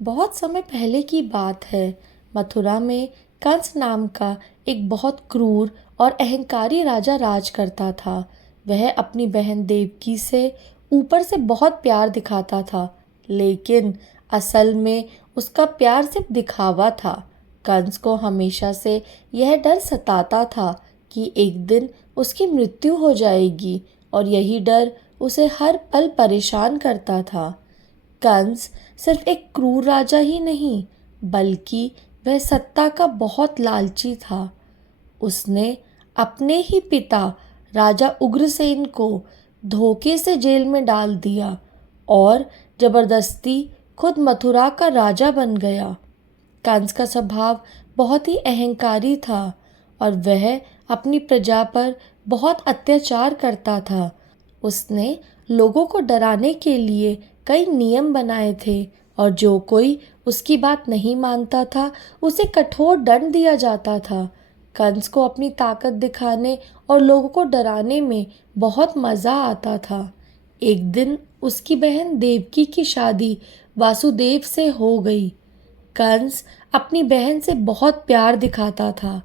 बहुत समय पहले की बात है। मथुरा में कंस नाम का एक बहुत क्रूर और अहंकारी राजा राज करता था। वह अपनी बहन देवकी से ऊपर से बहुत प्यार दिखाता था, लेकिन असल में उसका प्यार सिर्फ दिखावा था। कंस को हमेशा से यह डर सताता था कि एक दिन उसकी मृत्यु हो जाएगी, और यही डर उसे हर पल परेशान करता था। कंस सिर्फ एक क्रूर राजा ही नहीं, बल्कि वह सत्ता का बहुत लालची था। उसने अपने ही पिता राजा उग्रसेन को धोखे से जेल में डाल दिया और जबरदस्ती खुद मथुरा का राजा बन गया। कंस का स्वभाव बहुत ही अहंकारी था और वह अपनी प्रजा पर बहुत अत्याचार करता था। उसने लोगों को डराने के लिए कई नियम बनाए थे, और जो कोई उसकी बात नहीं मानता था उसे कठोर दंड दिया जाता था। कंस को अपनी ताकत दिखाने और लोगों को डराने में बहुत मज़ा आता था। एक दिन उसकी बहन देवकी की शादी वासुदेव से हो गई। कंस अपनी बहन से बहुत प्यार दिखाता था,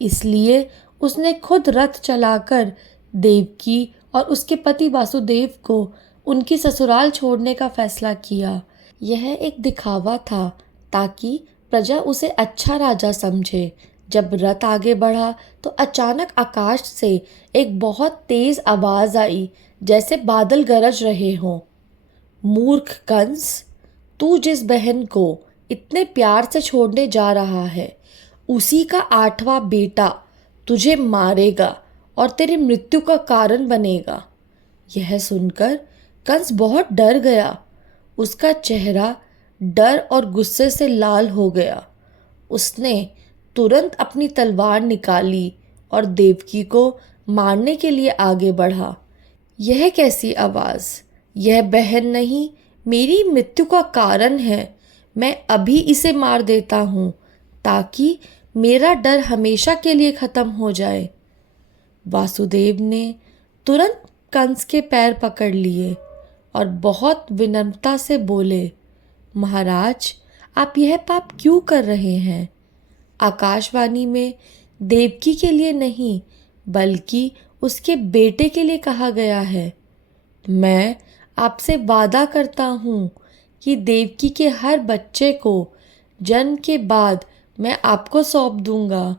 इसलिए उसने खुद रथ चलाकर देवकी और उसके पति वासुदेव को उनकी ससुराल छोड़ने का फैसला किया। यह एक दिखावा था ताकि प्रजा उसे अच्छा राजा समझे। जब रथ आगे बढ़ा तो अचानक आकाश से एक बहुत तेज आवाज आई, जैसे बादल गरज रहे हों। मूर्ख कंस, तू जिस बहन को इतने प्यार से छोड़ने जा रहा है, उसी का 8वां बेटा तुझे मारेगा और तेरी मृत्यु का कारण बनेगा। यह सुनकर कंस बहुत डर गया। उसका चेहरा डर और गुस्से से लाल हो गया। उसने तुरंत अपनी तलवार निकाली और देवकी को मारने के लिए आगे बढ़ा। यह कैसी आवाज़? यह बहन नहीं, मेरी मृत्यु का कारण है। मैं अभी इसे मार देता हूँ ताकि मेरा डर हमेशा के लिए खत्म हो जाए। वासुदेव ने तुरंत कंस के पैर पकड़ लिए और बहुत विनम्रता से बोले, महाराज, आप यह पाप क्यों कर रहे हैं? आकाशवाणी में देवकी के लिए नहीं, बल्कि उसके बेटे के लिए कहा गया है। मैं आपसे वादा करता हूँ कि देवकी के हर बच्चे को जन्म के बाद मैं आपको सौंप दूंगा।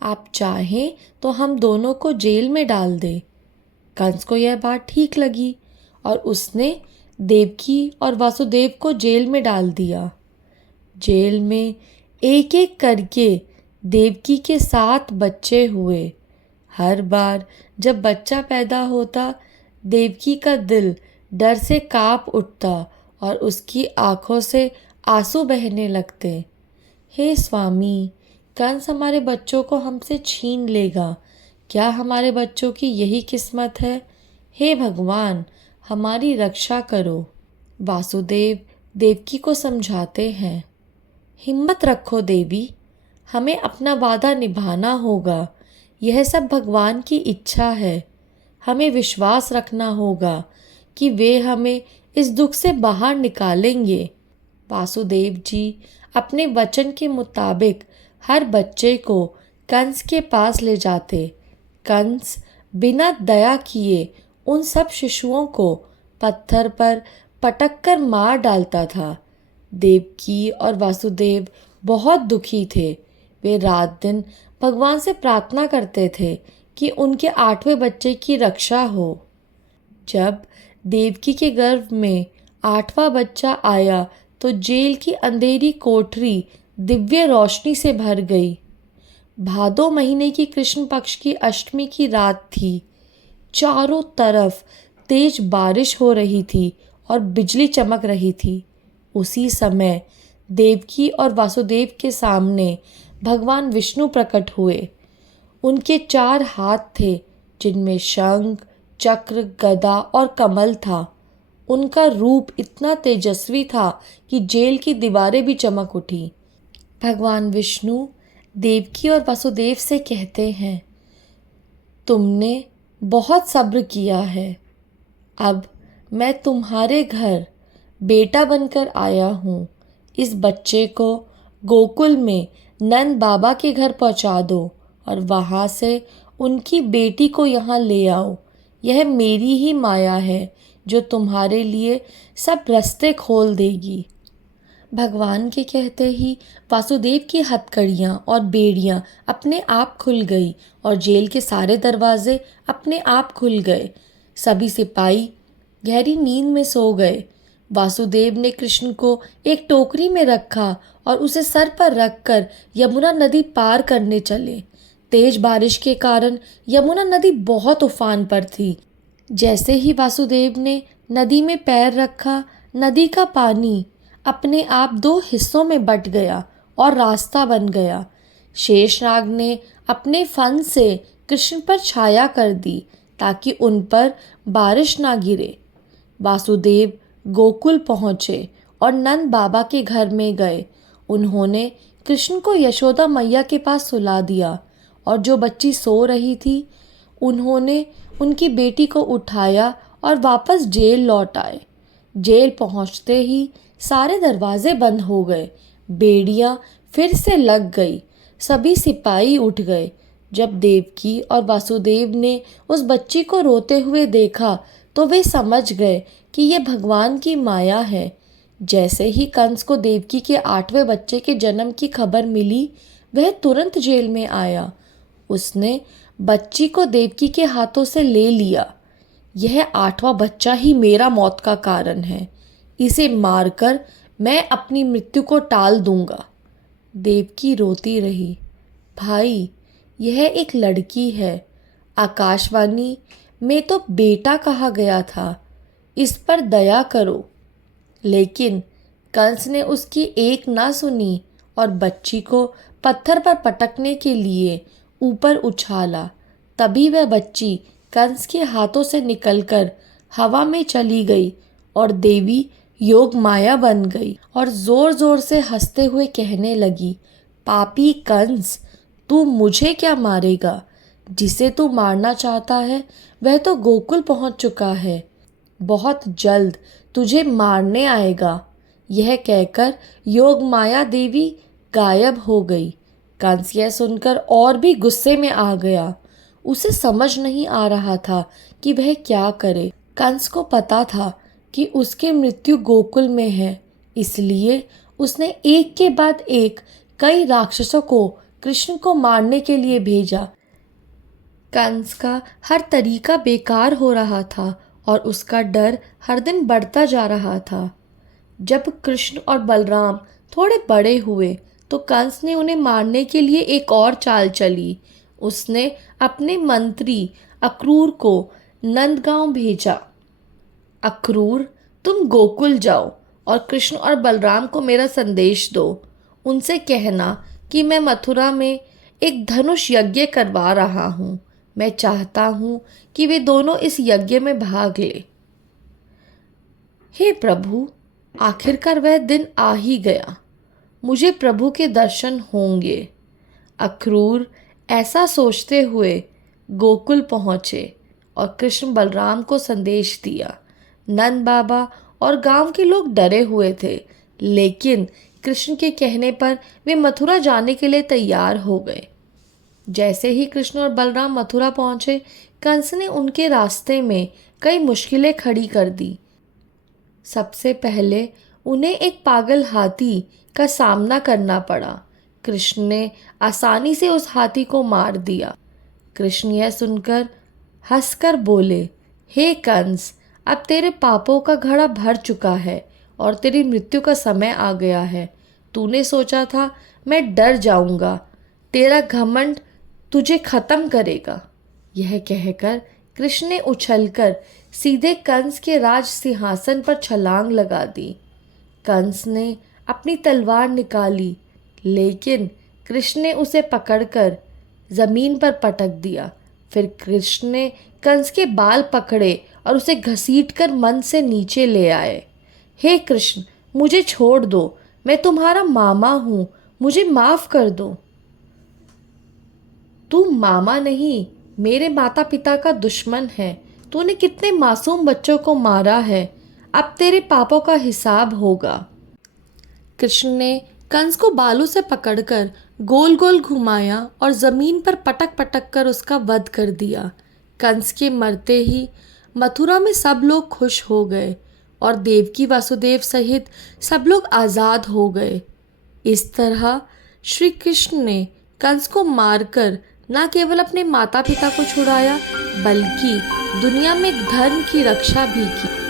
आप चाहें तो हम दोनों को जेल में डाल दें। कंस को यह बात ठीक लगी और उसने देवकी और वासुदेव को जेल में डाल दिया। जेल में एक एक करके देवकी के 7 बच्चे हुए। हर बार जब बच्चा पैदा होता, देवकी का दिल डर से कांप उठता और उसकी आंखों से आंसू बहने लगते। हे स्वामी, कंस हमारे बच्चों को हमसे छीन लेगा। क्या हमारे बच्चों की यही किस्मत है? हे भगवान, हमारी रक्षा करो। वासुदेव देवकी को समझाते हैं, हिम्मत रखो देवी, हमें अपना वादा निभाना होगा। यह सब भगवान की इच्छा है। हमें विश्वास रखना होगा कि वे हमें इस दुख से बाहर निकालेंगे। वासुदेव जी अपने वचन के मुताबिक हर बच्चे को कंस के पास ले जाते। कंस बिना दया किए उन सब शिशुओं को पत्थर पर पटक कर मार डालता था। देवकी और वासुदेव बहुत दुखी थे। वे रात दिन भगवान से प्रार्थना करते थे कि उनके 8वें बच्चे की रक्षा हो। जब देवकी के गर्भ में 8वां बच्चा आया तो जेल की अंधेरी कोठरी दिव्य रोशनी से भर गई। भादो महीने की कृष्ण पक्ष की अष्टमी की रात थी। चारों तरफ तेज बारिश हो रही थी और बिजली चमक रही थी। उसी समय देवकी और वासुदेव के सामने भगवान विष्णु प्रकट हुए। उनके 4 हाथ थे, जिनमें शंख, चक्र, गदा और कमल था। उनका रूप इतना तेजस्वी था कि जेल की दीवारें भी चमक उठी। भगवान विष्णु देवकी और वासुदेव से कहते हैं, तुमने बहुत सब्र किया है। अब मैं तुम्हारे घर बेटा बनकर आया हूँ। इस बच्चे को गोकुल में नंद बाबा के घर पहुंचा दो और वहां से उनकी बेटी को यहाँ ले आओ। यह मेरी ही माया है जो तुम्हारे लिए सब रास्ते खोल देगी। भगवान के कहते ही वासुदेव की हथकड़ियाँ और बेड़ियाँ अपने आप खुल गई और जेल के सारे दरवाजे अपने आप खुल गए। सभी सिपाही गहरी नींद में सो गए। वासुदेव ने कृष्ण को एक टोकरी में रखा और उसे सर पर रखकर यमुना नदी पार करने चले। तेज बारिश के कारण यमुना नदी बहुत उफान पर थी। जैसे ही वासुदेव ने नदी में पैर रखा, नदी का पानी अपने आप दो हिस्सों में बंट गया और रास्ता बन गया। शेषनाग ने अपने फन से कृष्ण पर छाया कर दी ताकि उन पर बारिश ना गिरे। वासुदेव गोकुल पहुँचे और नंद बाबा के घर में गए। उन्होंने कृष्ण को यशोदा मैया के पास सुला दिया और जो बच्ची सो रही थी उन्होंने उनकी बेटी को उठाया और वापस जेल लौट आए। जेल पहुंचते ही सारे दरवाजे बंद हो गए। बेड़ियां फिर से लग गई। सभी सिपाही उठ गए। जब देवकी और वासुदेव ने उस बच्ची को रोते हुए देखा तो वे समझ गए कि ये भगवान की माया है। जैसे ही कंस को देवकी के 8वें बच्चे के जन्म की खबर मिली, वह तुरंत जेल में आया। उसने बच्ची को देवकी के हाथों से ले लिया। यह 8वां बच्चा ही मेरा मौत का कारण है। इसे मारकर मैं अपनी मृत्यु को टाल दूंगा। देवकी रोती रही। भाई, यह एक लड़की है। आकाशवाणी में तो बेटा कहा गया था। इस पर दया करो। लेकिन कंस ने उसकी एक ना सुनी और बच्ची को पत्थर पर पटकने के लिए ऊपर उछाला। तभी वह बच्ची कंस के हाथों से निकलकर हवा में चली गई और देवी योग माया बन गई और जोर जोर से हंसते हुए कहने लगी, पापी कंस, तू मुझे क्या मारेगा? जिसे तू मारना चाहता है वह तो गोकुल पहुंच चुका है। बहुत जल्द तुझे मारने आएगा। यह कहकर योग माया देवी गायब हो गई। कंस यह सुनकर और भी गुस्से में आ गया। उसे समझ नहीं आ रहा था कि वह क्या करे। कंस को पता था कि उसकी मृत्यु गोकुल में है, इसलिए उसने एक के बाद एक कई राक्षसों को कृष्ण को मारने के लिए भेजा। कंस का हर तरीका बेकार हो रहा था और उसका डर हर दिन बढ़ता जा रहा था। जब कृष्ण और बलराम थोड़े बड़े हुए तो कंस ने उन्हें मारने के लिए एक और चाल चली। उसने अपने मंत्री अक्रूर को नंदगांव भेजा। अक्रूर, तुम गोकुल जाओ और कृष्ण और बलराम को मेरा संदेश दो। उनसे कहना कि मैं मथुरा में एक धनुष यज्ञ करवा रहा हूँ। मैं चाहता हूँ कि वे दोनों इस यज्ञ में भाग ले। हे प्रभु, आखिरकार वह दिन आ ही गया। मुझे प्रभु के दर्शन होंगे। अक्रूर ऐसा सोचते हुए गोकुल पहुँचे और कृष्ण बलराम को संदेश दिया। नंद बाबा और गांव के लोग डरे हुए थे, लेकिन कृष्ण के कहने पर वे मथुरा जाने के लिए तैयार हो गए। जैसे ही कृष्ण और बलराम मथुरा पहुंचे, कंस ने उनके रास्ते में कई मुश्किलें खड़ी कर दी। सबसे पहले उन्हें एक पागल हाथी का सामना करना पड़ा। कृष्ण ने आसानी से उस हाथी को मार दिया। कृष्ण यह सुनकर हंसकर बोले, हे कंस, अब तेरे पापों का घड़ा भर चुका है और तेरी मृत्यु का समय आ गया है। तूने सोचा था मैं डर जाऊंगा, तेरा घमंड तुझे खत्म करेगा। यह कहकर कृष्ण ने उछलकर सीधे कंस के राज सिंहासन पर छलांग लगा दी। कंस ने अपनी तलवार निकाली, लेकिन कृष्ण ने उसे पकड़कर जमीन पर पटक दिया। फिर कृष्ण ने कंस के बाल पकड़े और उसे घसीटकर मन से नीचे ले आए। हे कृष्ण, मुझे छोड़ दो, मैं तुम्हारा मामा हूँ, मुझे माफ कर दो। तू मामा नहीं, मेरे माता पिता का दुश्मन है। तूने कितने मासूम बच्चों को मारा है। अब तेरे पापों का हिसाब होगा। कृष्ण ने कंस को बालों से पकड़कर गोल गोल घुमाया और जमीन पर पटक पटक कर उसका वध कर दिया। कंस के मरते ही मथुरा में सब लोग खुश हो गए और देवकी वासुदेव सहित सब लोग आजाद हो गए। इस तरह श्री कृष्ण ने कंस को मारकर न केवल अपने माता पिता को छुड़ाया बल्कि दुनिया में धर्म की रक्षा भी की।